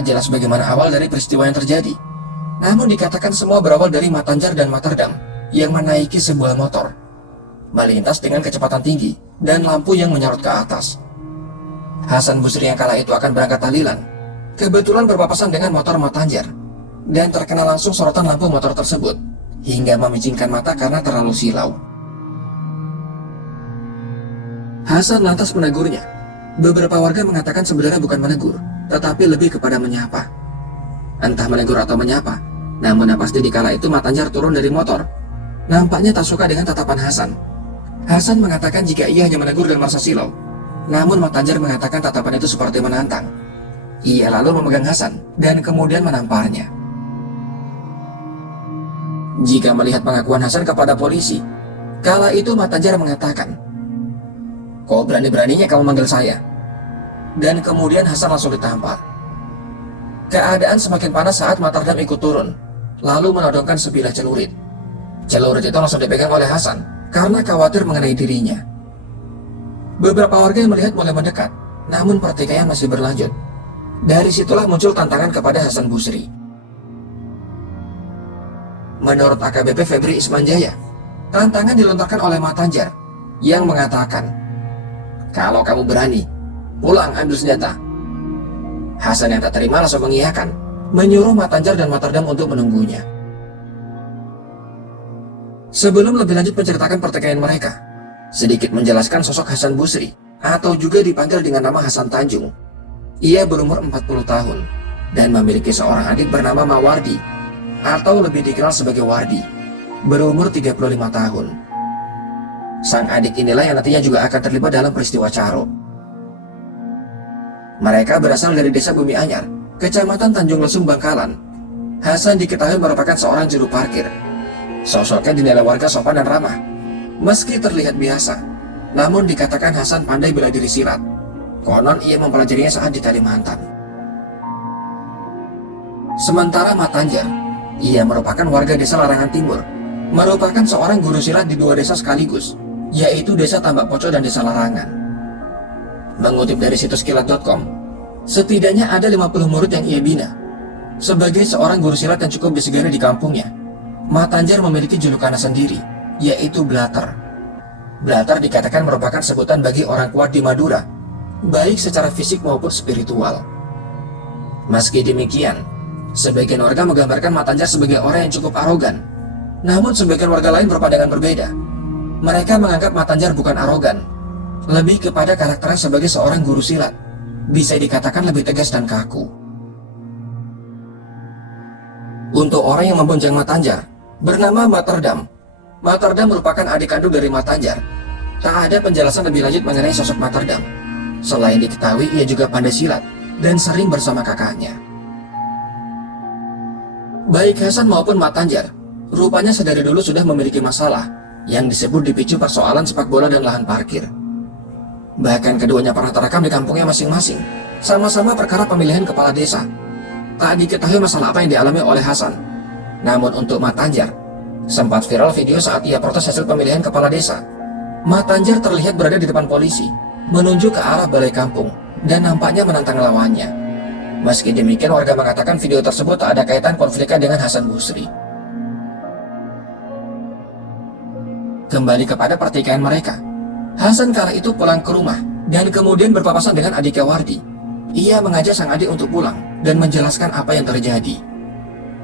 Tak jelas bagaimana awal dari peristiwa yang terjadi. Namun dikatakan semua berawal dari Matanjar dan Matardam yang menaiki sebuah motor, melintas dengan kecepatan tinggi dan lampu yang menyorot ke atas. Hasan Busri yang kala itu akan berangkat tahlilan kebetulan berpapasan dengan motor Matanjar dan terkena langsung sorotan lampu motor tersebut hingga memicingkan mata karena terlalu silau. Hasan lantas menegurnya. Beberapa warga mengatakan sebenarnya bukan menegur, tetapi lebih kepada menyapa. Entah menegur atau menyapa, namun yang pasti di kala itu Matanjar turun dari motor. Nampaknya tak suka dengan tatapan Hasan. Hasan mengatakan jika ia hanya menegur dan merasa silau, namun Matanjar mengatakan tatapan itu seperti menantang. Ia lalu memegang Hasan dan kemudian menamparnya. Jika melihat pengakuan Hasan kepada polisi, kala itu Matanjar mengatakan, "Kok berani-beraninya kamu manggil saya?" Dan kemudian Hasan langsung ditampar. Keadaan semakin panas saat Matardam ikut turun, lalu menodongkan sebilah celurit. Celurit itu langsung dipegang oleh Hasan karena khawatir mengenai dirinya. Beberapa warga yang melihat mulai mendekat, namun pertikaian masih berlanjut. Dari situlah muncul tantangan kepada Hasan Busri. Menurut AKBP Febri Ismanjaya, tantangan dilontarkan oleh Matanjar yang mengatakan, "Kalau kamu berani, pulang ambil senjata." Hasan yang tak terima langsung mengiyakan, menyuruh Matanjar dan Matardam untuk menunggunya. Sebelum lebih lanjut menceritakan pertikaian mereka, sedikit menjelaskan sosok Hasan Busri, atau juga dipanggil dengan nama Hasan Tanjung. Ia berumur 40 tahun dan memiliki seorang adik bernama Mawardi, atau lebih dikenal sebagai Wardi, berumur 35 tahun. Sang adik inilah yang nantinya juga akan terlibat dalam peristiwa Caro. Mereka berasal dari desa Bumi Anyar, kecamatan Tanjung Lesung, Bangkalan. Hasan diketahui merupakan seorang juru parkir. Sosoknya dinilai warga sopan dan ramah. Meski terlihat biasa, namun dikatakan Hasan pandai bela diri silat. Konon ia mempelajarinya saat di Kalimantan. Sementara Matanjar, ia merupakan warga desa Larangan Timur, merupakan seorang guru silat di dua desa sekaligus, yaitu desa Tambak Poco dan desa Larangan. Mengutip dari situs kilat.com, setidaknya ada 50 murid yang ia bina. Sebagai seorang guru silat yang cukup disegani di kampungnya, Matanjar memiliki julukan sendiri, yaitu Blater. Blater dikatakan merupakan sebutan bagi orang kuat di Madura, baik secara fisik maupun spiritual. Meski demikian, sebagian warga menggambarkan Matanjar sebagai orang yang cukup arogan. Namun sebagian warga lain berpandangan berbeda. Mereka menganggap Matanjar bukan arogan, lebih kepada karakternya sebagai seorang guru silat. Bisa dikatakan lebih tegas dan kaku. Untuk orang yang membonceng Matanjar, bernama Matardam. Matardam merupakan adik kandung dari Matanjar. Tak ada penjelasan lebih lanjut mengenai sosok Matardam. Selain diketahui ia juga pandai silat dan sering bersama kakaknya. Baik Hasan maupun Matanjar, rupanya sedari dulu sudah memiliki masalah yang disebut dipicu persoalan sepak bola dan lahan parkir. Bahkan keduanya pernah terekam di kampungnya masing-masing, sama-sama perkara pemilihan kepala desa. Tak diketahui masalah apa yang dialami oleh Hasan. Namun untuk Matanjar, sempat viral video saat ia protes hasil pemilihan kepala desa. Matanjar terlihat berada di depan polisi, menuju ke arah balai kampung, dan nampaknya menantang lawannya. Meski demikian, warga mengatakan video tersebut tak ada kaitan konfliknya dengan Hasan Busri. Kembali kepada pertikaian mereka, Hasan kala itu pulang ke rumah, dan kemudian berpapasan dengan adiknya Wardi. Ia mengajak sang adik untuk pulang, dan menjelaskan apa yang terjadi.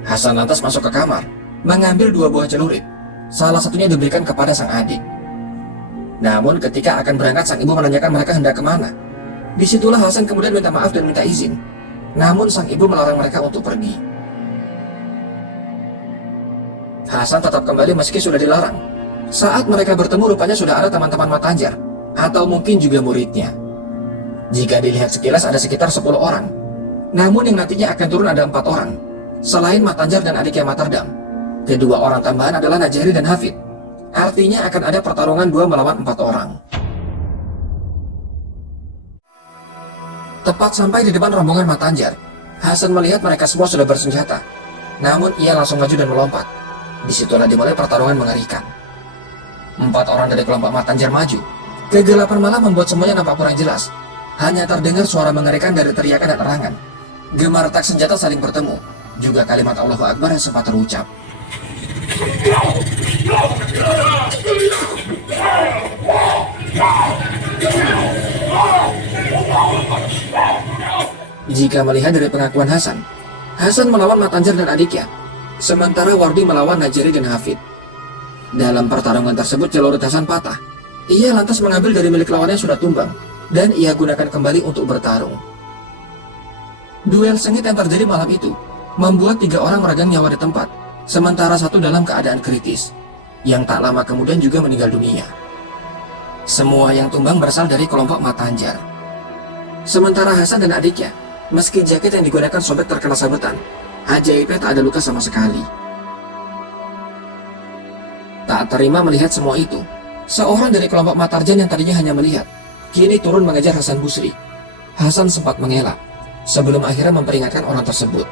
Hasan lantas masuk ke kamar, mengambil 2 buah celurit. Salah satunya diberikan kepada sang adik. Namun ketika akan berangkat, sang ibu menanyakan mereka hendak kemana. Disitulah Hasan kemudian minta maaf dan minta izin. Namun sang ibu melarang mereka untuk pergi. Hasan tetap kembali meski sudah dilarang. Saat mereka bertemu, rupanya sudah ada teman-teman Matanjar, atau mungkin juga muridnya. Jika dilihat sekilas ada sekitar 10 orang. Namun yang nantinya akan turun ada 4 orang. Selain Matanjar dan adiknya Matardam, kedua orang tambahan adalah Najari dan Hafid. Artinya akan ada pertarungan 2 melawan 4 orang. Tepat sampai di depan rombongan Matanjar, Hasan melihat mereka semua sudah bersenjata. Namun ia langsung maju dan melompat. Disitulah dimulai pertarungan mengerikan. 4 orang dari kelompok Matanjar maju. Kegelapan malam membuat semuanya nampak kurang jelas. Hanya terdengar suara mengerikan dari teriakan dan erangan. Gemar retak senjata saling bertemu. Juga kalimat Allahu Akbar yang sempat terucap. Jika melihat dari pengakuan Hasan, Hasan melawan Matanjar dan adiknya, sementara Wardi melawan Najeri dan Hafid. Dalam pertarungan tersebut celurit Hasan patah. Ia lantas mengambil dari milik lawannya yang sudah tumbang, dan ia gunakan kembali untuk bertarung. Duel sengit yang terjadi malam itu membuat 3 orang meregang nyawa di tempat, sementara 1 dalam keadaan kritis, yang tak lama kemudian juga meninggal dunia. Semua yang tumbang berasal dari kelompok Matanjar. Sementara Hasan dan adiknya, meski jaket yang digunakan sobek terkena sabetan, ajaibnya tak ada luka sama sekali. Tak terima melihat semua itu, seorang dari kelompok Matarjan yang tadinya hanya melihat, kini turun mengejar Hasan Busri. Hasan sempat mengelak, sebelum akhirnya memperingatkan orang tersebut.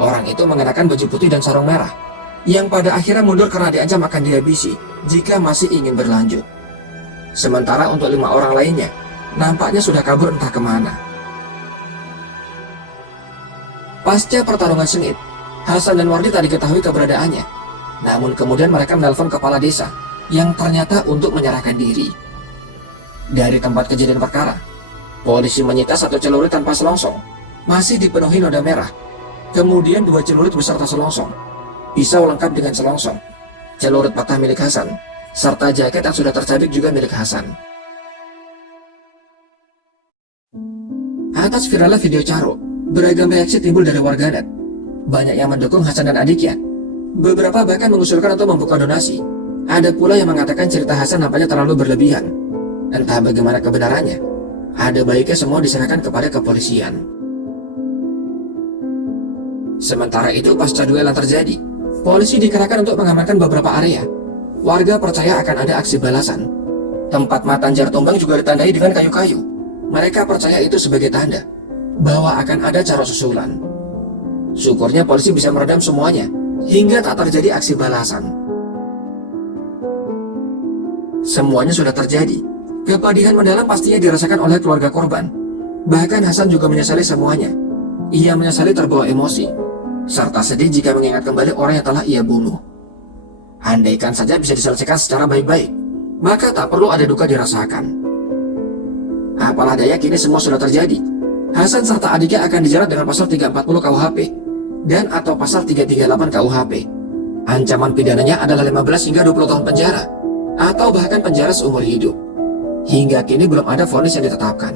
Orang itu mengenakan baju putih dan sarung merah, yang pada akhirnya mundur karena diancam akan dihabisi jika masih ingin berlanjut. Sementara untuk 5 orang lainnya, nampaknya sudah kabur entah kemana. Pasca pertarungan sengit, Hasan dan Wardi tak diketahui keberadaannya. Namun kemudian mereka menelpon kepala desa, yang ternyata untuk menyerahkan diri. Dari tempat kejadian perkara, polisi menyita 1 celurit tanpa selongsong, masih dipenuhi noda merah. Kemudian 2 celurit beserta selongsong, pisau lengkap dengan selongsong, celurit patah milik Hasan, serta jaket yang sudah tercabik juga milik Hasan. Atas viralnya video Caro, beragam reaksi timbul dari warganet. Banyak yang mendukung Hasan dan adiknya. Beberapa bahkan mengusulkan untuk membuka donasi. Ada pula yang mengatakan cerita Hasan nampaknya terlalu berlebihan. Entah bagaimana kebenarannya. Ada baiknya semua diserahkan kepada kepolisian. Sementara itu pasca duel yang terjadi, polisi dikerahkan untuk mengamankan beberapa area. Warga percaya akan ada aksi balasan. Tempat Matanjar tumbang juga ditandai dengan kayu-kayu. Mereka percaya itu sebagai tanda bahwa akan ada cara susulan. Syukurnya polisi bisa meredam semuanya hingga tak terjadi aksi balasan. Semuanya sudah terjadi. Kepedihan mendalam pastinya dirasakan oleh keluarga korban. Bahkan Hasan juga menyesali semuanya. Ia menyesali terbawa emosi, serta sedih jika mengingat kembali orang yang telah ia bunuh. Andaikan saja bisa diselesaikan secara baik-baik, maka tak perlu ada duka dirasakan. Apalah daya, kini semua sudah terjadi. Hasan serta adiknya akan dijerat dengan pasal 340 KUHP dan atau pasal 338 KUHP. Ancaman pidananya adalah 15 hingga 20 tahun penjara, atau bahkan penjara seumur hidup. Hingga kini belum ada vonis yang ditetapkan.